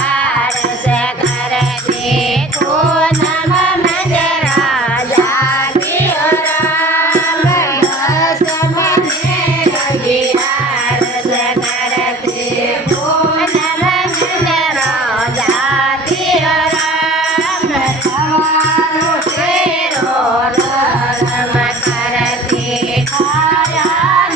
आरस करते पूनम मंदिरा जागियो राम दस मने लगी आरस करते पूनम मंदिरा जागियो राम हमारो तेरो धर्म करते खाया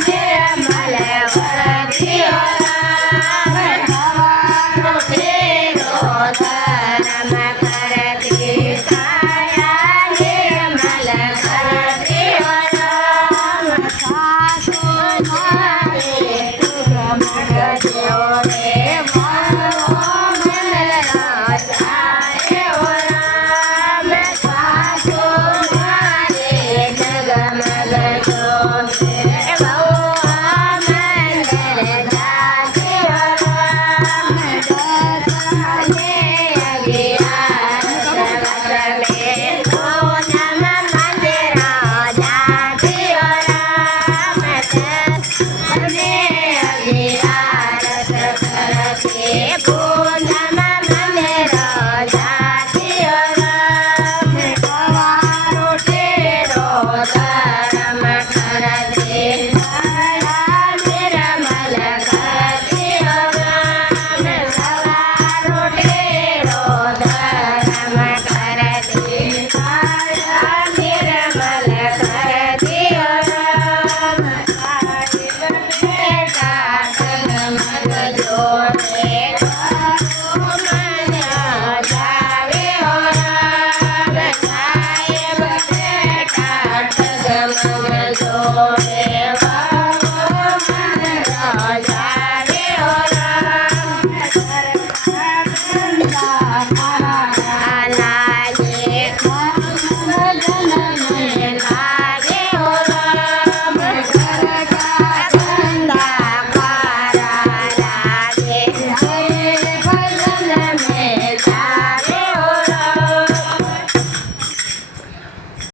निर्मल वरदियो राम हमारो तेरो धर्म करते खाया निर्मल वरदियो राम सासु मारे तुम मगजो रे मारो मन राजाए ओ राम सासु मारे जगमग जोते बउआ मंदिर जाते ओ राम दसमने अगियारस करते पूनम मंदिरा जाते ओ राम दसमने अगियारस करते